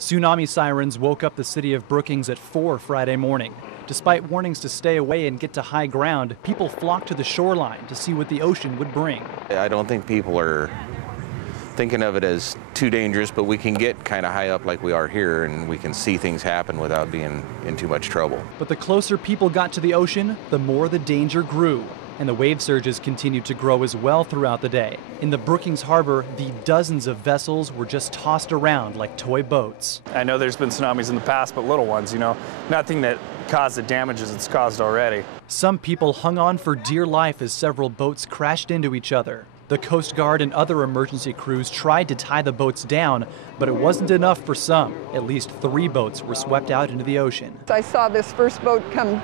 Tsunami sirens woke up the city of Brookings at 4 Friday morning. Despite warnings to stay away and get to high ground, people flocked to the shoreline to see what the ocean would bring. I don't think people are thinking of it as too dangerous, but we can get kind of high up like we are here and we can see things happen without being in too much trouble. But the closer people got to the ocean, the more the danger grew. And the wave surges continued to grow as well throughout the day. In the Brookings harbor, the dozens of vessels were just tossed around like toy boats. I know there's been tsunamis in the past, but little ones, nothing that caused the damages it's caused already. Some people hung on for dear life as several boats crashed into each other. The Coast Guard and other emergency crews tried to tie the boats down, but it wasn't enough for some. At least 3 boats were swept out into the ocean. I saw this first boat come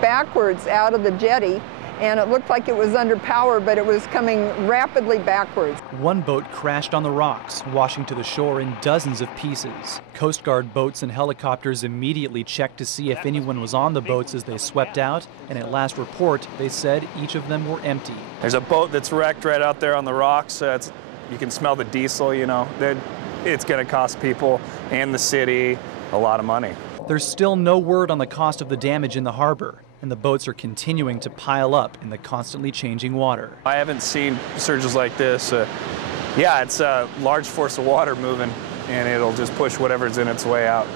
backwards out of the jetty, and it looked like it was under power, but it was coming rapidly backwards. One boat crashed on the rocks, washing to the shore in dozens of pieces. Coast Guard boats and helicopters immediately checked to see if anyone was on the boats as they swept out, and at last report, they said each of them were empty. There's a boat that's wrecked right out there on the rocks. You can smell the diesel, It's going to cost people and the city a lot of money. There's still no word on the cost of the damage in the harbor, and the boats are continuing to pile up in the constantly changing water. I haven't seen surges like this. Yeah, it's a large force of water moving, and it'll just push whatever's in its way out.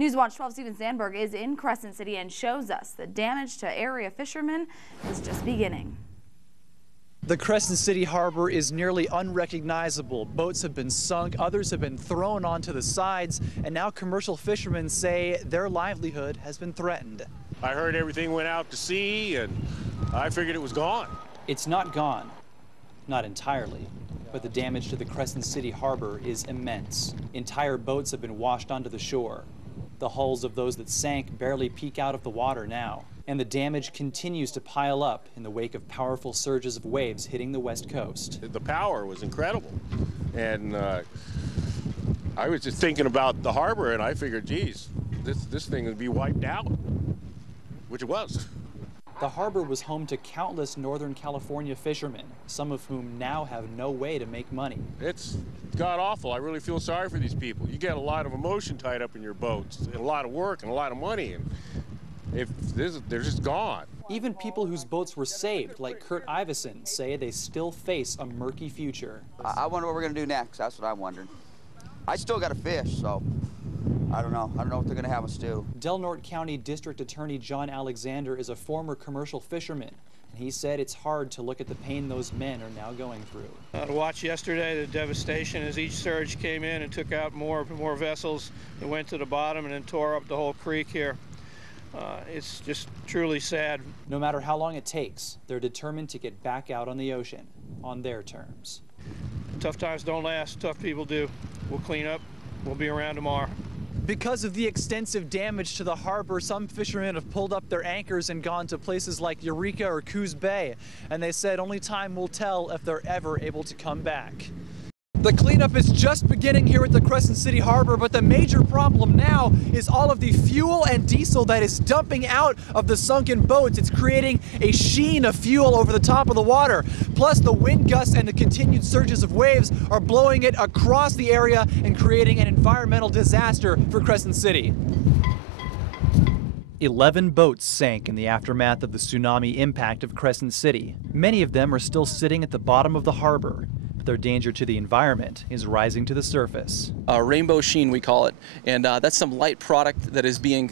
Newswatch 12 Steven Sandberg is in Crescent City and shows us the damage to area fishermen is just beginning. The Crescent City harbor is nearly unrecognizable. Boats have been sunk, others have been thrown onto the sides, and now commercial fishermen say their livelihood has been threatened. I heard everything went out to sea, and I figured it was gone. It's not gone, not entirely, but the damage to the Crescent City harbor is immense. Entire boats have been washed onto the shore. The hulls of those that sank barely peek out of the water now. And the damage continues to pile up in the wake of powerful surges of waves hitting the west coast. The power was incredible. And I was just thinking about the harbor, and I figured, geez, this thing would be wiped out, which it was. The harbor was home to countless Northern California fishermen, some of whom now have no way to make money. It's god-awful. I really feel sorry for these people. You get a lot of emotion tied up in your boats, and a lot of work and a lot of money. And they're just gone. Even people whose boats were saved, like Kurt Iveson, say they still face a murky future. I wonder what we're going to do next. That's what I'm wondering. I still got to fish, so I don't know. I don't know what they're going to have us do. Del Norte County District Attorney John Alexander is a former commercial fisherman, and he said it's hard to look at the pain those men are now going through. To watch yesterday the devastation as each surge came in and took out more vessels that went to the bottom and then tore up the whole creek here. It's just truly sad. No matter how long it takes, they're determined to get back out on the ocean on their terms. Tough times don't last, tough people do. We'll clean up, we'll be around tomorrow. Because of the extensive damage to the harbor, some fishermen have pulled up their anchors and gone to places like Eureka or Coos Bay, and they said only time will tell if they're ever able to come back. The cleanup is just beginning here at the Crescent City Harbor, but the major problem now is all of the fuel and diesel that is dumping out of the sunken boats. It's creating a sheen of fuel over the top of the water. Plus, the wind gusts and the continued surges of waves are blowing it across the area and creating an environmental disaster for Crescent City. 11 boats sank in the aftermath of the tsunami impact of Crescent City. Many of them are still sitting at the bottom of the harbor. Their danger to the environment is rising to the surface. Rainbow sheen, we call it, and that's some light product that is being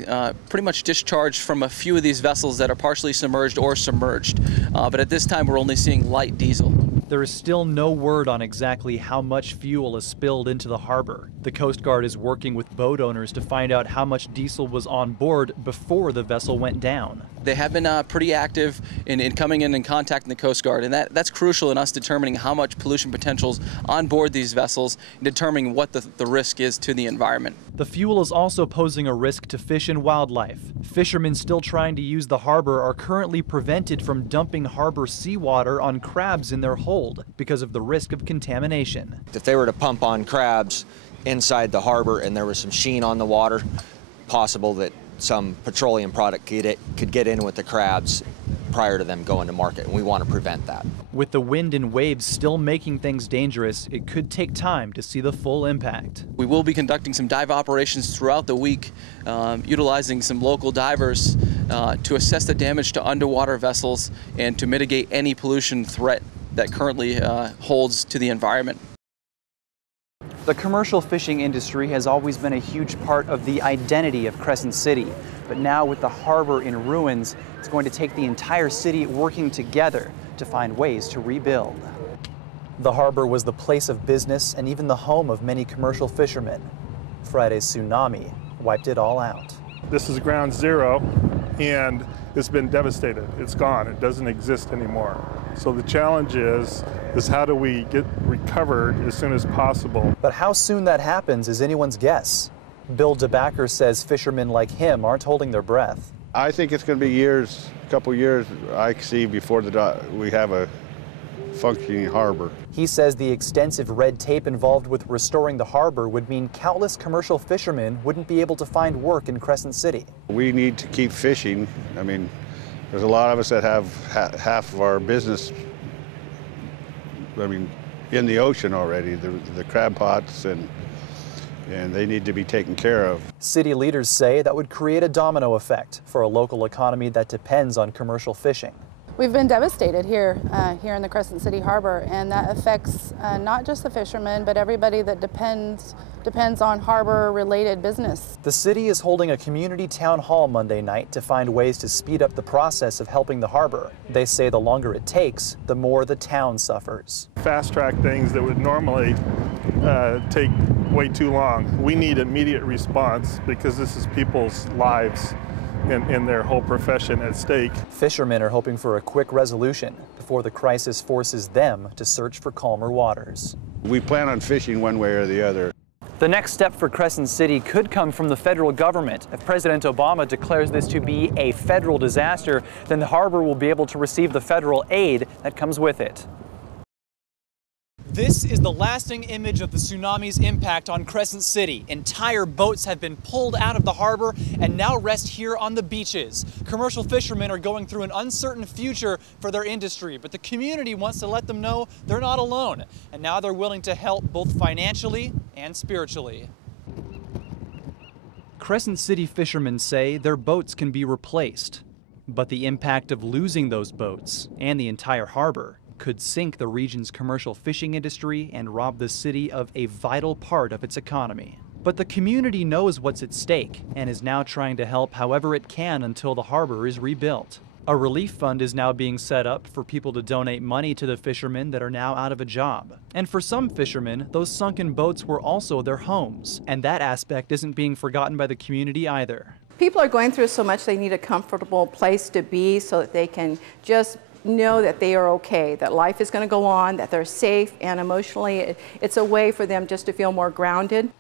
pretty much discharged from a few of these vessels that are partially submerged or submerged. But at this time, we're only seeing light diesel. There is still no word on exactly how much fuel is spilled into the harbor. The Coast Guard is working with boat owners to find out how much diesel was on board before the vessel went down. They have been pretty active in coming in and contacting the Coast Guard, and that's crucial in us determining how much pollution potentials on board these vessels and determining what the risk is to the environment. The fuel is also posing a risk to fish and wildlife. Fishermen still trying to use the harbor are currently prevented from dumping harbor seawater on crabs in their hold because of the risk of contamination. If they were to pump on crabs inside the harbor and there was some sheen on the water, possible that some petroleum product could get in with the crabs prior to them going to market, and we want to prevent that. With the wind and waves still making things dangerous, it could take time to see the full impact. We will be conducting some dive operations throughout the week, utilizing some local divers to assess the damage to underwater vessels and to mitigate any pollution threat that currently holds to the environment. The commercial fishing industry has always been a huge part of the identity of Crescent City, but now with the harbor in ruins, it's going to take the entire city working together to find ways to rebuild. The harbor was the place of business and even the home of many commercial fishermen. Friday's tsunami wiped it all out. This is ground zero, and it's been devastated. It's gone. It doesn't exist anymore. So the challenge is how do we get recovered as soon as possible? But how soon that happens is anyone's guess. Bill DeBacker says fishermen like him aren't holding their breath. I think it's going to be years, a couple years, I see, before we have a functioning harbor. He says the extensive red tape involved with restoring the harbor would mean countless commercial fishermen wouldn't be able to find work in Crescent City. We need to keep fishing. I mean, there's a lot of us that have half of our business, in the ocean already, the crab pots, and they need to be taken care of. City leaders say that would create a domino effect for a local economy that depends on commercial fishing. We've been devastated here in the Crescent City Harbor, and that affects not just the fishermen, but everybody that depends on harbor-related business. The city is holding a community town hall Monday night to find ways to speed up the process of helping the harbor. They say the longer it takes, the more the town suffers. Fast-track things that would normally take way too long. We need immediate response because this is people's lives in their whole profession at stake. Fishermen are hoping for a quick resolution before the crisis forces them to search for calmer waters. We plan on fishing one way or the other. The next step for Crescent City could come from the federal government. If President Obama declares this to be a federal disaster, then the harbor will be able to receive the federal aid that comes with it. This is the lasting image of the tsunami's impact on Crescent City. Entire boats have been pulled out of the harbor and now rest here on the beaches. Commercial fishermen are going through an uncertain future for their industry, but the community wants to let them know they're not alone. And now they're willing to help both financially and spiritually. Crescent City fishermen say their boats can be replaced, but the impact of losing those boats and the entire harbor could sink the region's commercial fishing industry and rob the city of a vital part of its economy. But the community knows what's at stake and is now trying to help however it can until the harbor is rebuilt. A relief fund is now being set up for people to donate money to the fishermen that are now out of a job. And for some fishermen, those sunken boats were also their homes, and that aspect isn't being forgotten by the community either. People are going through so much, they need a comfortable place to be so that they can just know that they are okay, that life is going to go on, that they're safe, and emotionally it's a way for them just to feel more grounded.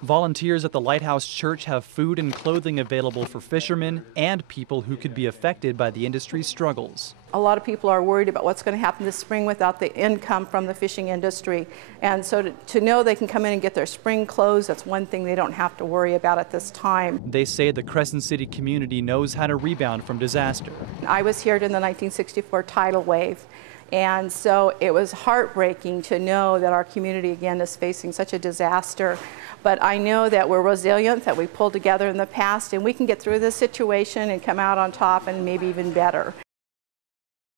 Volunteers at the Lighthouse Church have food and clothing available for fishermen and people who could be affected by the industry's struggles. A lot of people are worried about what's going to happen this spring without the income from the fishing industry. And so to know they can come in and get their spring clothes, that's one thing they don't have to worry about at this time. They say the Crescent City community knows how to rebound from disaster. I was here during the 1964 tidal wave. And so it was heartbreaking to know that our community again is facing such a disaster. But I know that we're resilient, that we pulled together in the past, and we can get through this situation and come out on top and maybe even better.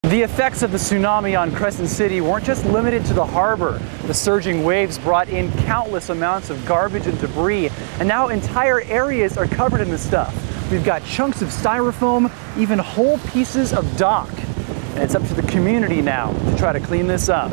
The effects of the tsunami on Crescent City weren't just limited to the harbor. The surging waves brought in countless amounts of garbage and debris, and now entire areas are covered in the stuff. We've got chunks of styrofoam, even whole pieces of dock. And it's up to the community now to try to clean this up.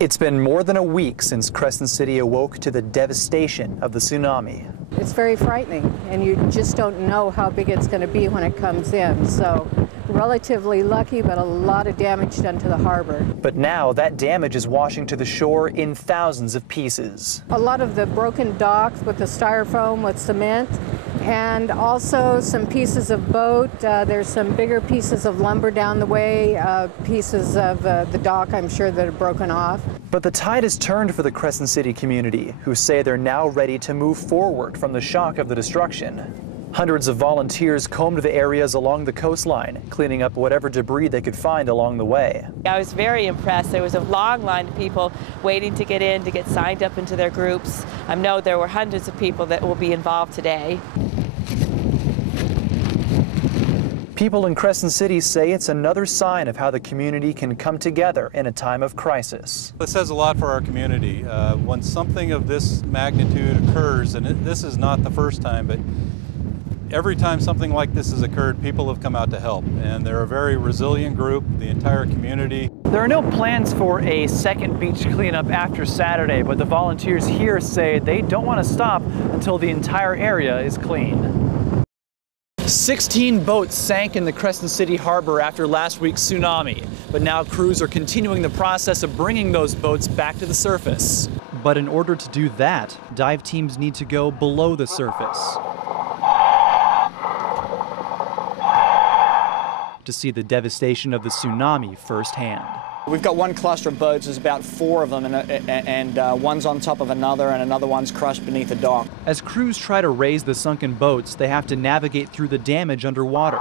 It's been more than a week since Crescent City awoke to the devastation of the tsunami. It's very frightening, and you just don't know how big it's going to be when it comes in. So relatively lucky, but a lot of damage done to the harbor. But now that damage is washing to the shore in thousands of pieces. A lot of the broken docks with the styrofoam with cement, and also some pieces of boat. There's some bigger pieces of lumber down the way, pieces of the dock, I'm sure, that are broken off. But the tide has turned for the Crescent City community, who say they're now ready to move forward from the shock of the destruction. Hundreds of volunteers combed the areas along the coastline, cleaning up whatever debris they could find along the way. I was very impressed. There was a long line of people waiting to get in, to get signed up into their groups. I know there were hundreds of people that will be involved today. People in Crescent City say it's another sign of how the community can come together in a time of crisis. It says a lot for our community. When something of this magnitude occurs, and this is not the first time, but every time something like this has occurred, people have come out to help, and they're a very resilient group, the entire community. There are no plans for a second beach cleanup after Saturday, but the volunteers here say they don't want to stop until the entire area is clean. 16 boats sank in the Crescent City harbor after last week's tsunami, but now crews are continuing the process of bringing those boats back to the surface. But in order to do that, dive teams need to go below the surface to see the devastation of the tsunami firsthand. We've got one cluster of boats, there's about 4 of them, and one's on top of another, and another one's crushed beneath a dock. As crews try to raise the sunken boats, they have to navigate through the damage underwater.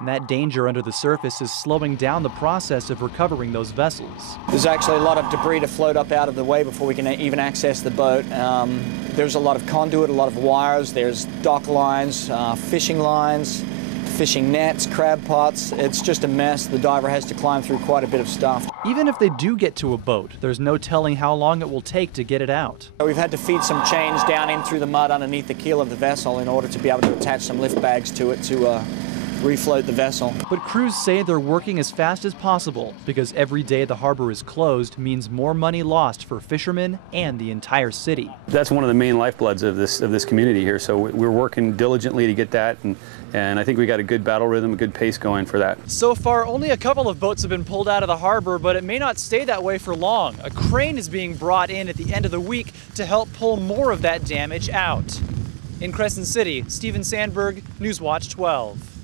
And that danger under the surface is slowing down the process of recovering those vessels. There's actually a lot of debris to float up out of the way before we can even access the boat. There's a lot of conduit, a lot of wires, there's dock lines, fishing lines, fishing nets, crab pots. It's just a mess. The diver has to climb through quite a bit of stuff. Even if they do get to a boat, there's no telling how long it will take to get it out. We've had to feed some chains down in through the mud underneath the keel of the vessel in order to be able to attach some lift bags to it to refloat the vessel. But crews say they're working as fast as possible because every day the harbor is closed means more money lost for fishermen and the entire city. That's one of the main lifebloods of this community here, so we're working diligently to get that, and I think we got a good battle rhythm, a good pace going for that. So far, only a couple of boats have been pulled out of the harbor, but it may not stay that way for long. A crane is being brought in at the end of the week to help pull more of that damage out. In Crescent City, Stephen Sandberg, Newswatch 12.